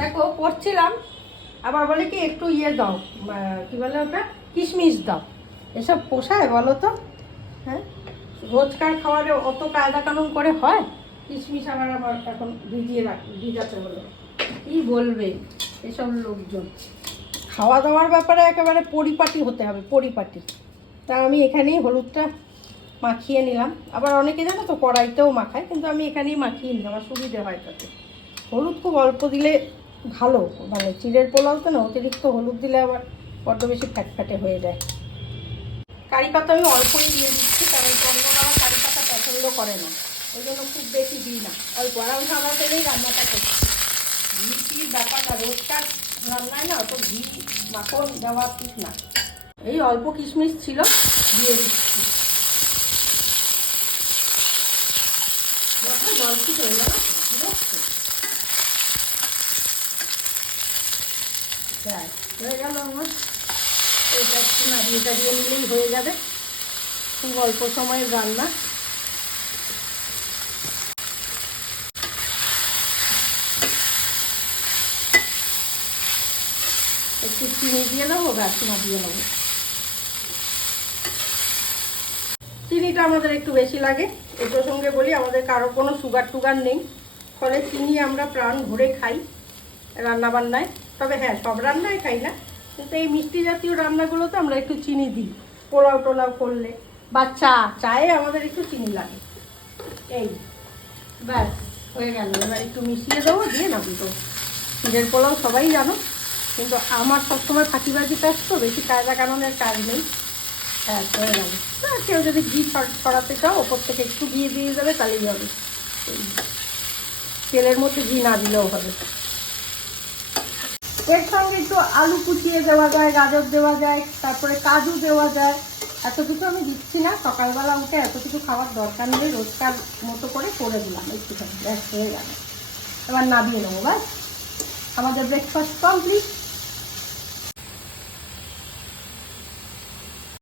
দেখো করছিলাম, আবার বলে কি একটু ইয়ে দাও, কি বলে ওটা, কিশমিশ দাও। এসব পোষায় বলো তো? হ্যাঁ, রোজকার খাওয়ারে অত কায়দা কানুন করে হয়? কিশমিশ আবার এখন ভিজাতে হলো, কি বলবে এসব লোকজন। খাওয়া দাওয়ার ব্যাপারে একেবারে পরিপাটি হতে হবে, পরিপাটি। তা আমি এখানেই হলুদটা মাখিয়ে নিলাম। আবার অনেকে জানো তো কড়াইতেও মাখায়, কিন্তু আমি এখানেই মাখিয়ে নিই, আমার সুবিধে হয় তাতে। হলুদ খুব অল্প দিলে ভালো, মানে চিড়ের পোলাও তো না, অতিরিক্ত হলুদ দিলে আবার বড্ড বেশি ফ্যাটফ্যাটে হয়ে যায়। কারি পাতা আমি অল্পই দিয়ে দিচ্ছি, কারণ অন্যরা আমার কারি পাতা পছন্দ করে না, ওই জন্য খুব বেশি দিই না, অল্প। আর আমি সাদা তেলেই রান্নাটা করছি। ঘি ব্যাপারটা রোজকার রান্নায় না অত ঘি মাখন দেওয়া ঠিক না। এই অল্প কিশমিশ ছিল, দিয়ে দিচ্ছি। জল ঠিক হয়ে গেল, হয়ে গেল আমার। এটা একটু নাড়িয়ে টাড়িয়ে নিলেই হয়ে যাবে, খুব অল্প সময়ের রান্না। একটু চিনি দিয়ে নেবো, গাছনা দিয়ে নেবো। চিনিটা আমাদের একটু বেশি লাগে। এই প্রসঙ্গে বলি, আমাদের কারো কোনো সুগার টুগার নেই, ফলে চিনি আমরা প্রাণ ভরে খাই রান্নাবান্নায়। তবে হ্যাঁ, সব রান্নায় খাই না, কিন্তু এই মিষ্টি জাতীয় রান্নাগুলোতে আমরা একটু চিনি দিই। পোলাও টোলাও করলে বা চায়ে আমাদের একটু চিনি লাগে। এই ব্যাস হয়ে গেল। এবার একটু মিশিয়ে দেবো, দিয়ে নাবি তো। চিড়ের পোলাও সবাই জানো, কিন্তু আমার সবসময় ফাঁকিবাজি কাজ তো, বেশি কায়দা কানুনের কাজ নেই। হ্যাঁ, হয়ে গেল। কেউ যদি ঘি ছড়াতে চাও, ওপর থেকে একটু ঘি দিয়ে দেবে, তাহলেই হবে। তেলের মধ্যে ঘি না দিলেও হবে। এর সঙ্গে একটু আলু কুচিয়ে দেওয়া যায়, গাজর দেওয়া যায়, তারপরে কাজু দেওয়া যায়। এত কিছু আমি দিচ্ছি না, সকালবেলা উঠে এত কিছু খাওয়ার দরকার নেই, রোজকার মতো করে দিলাম একটুখানি, ব্যাস হয়ে গেল। এবার নামিয়ে নেবো, ব্যাস আমাদের ব্রেকফাস্ট কমপ্লিট।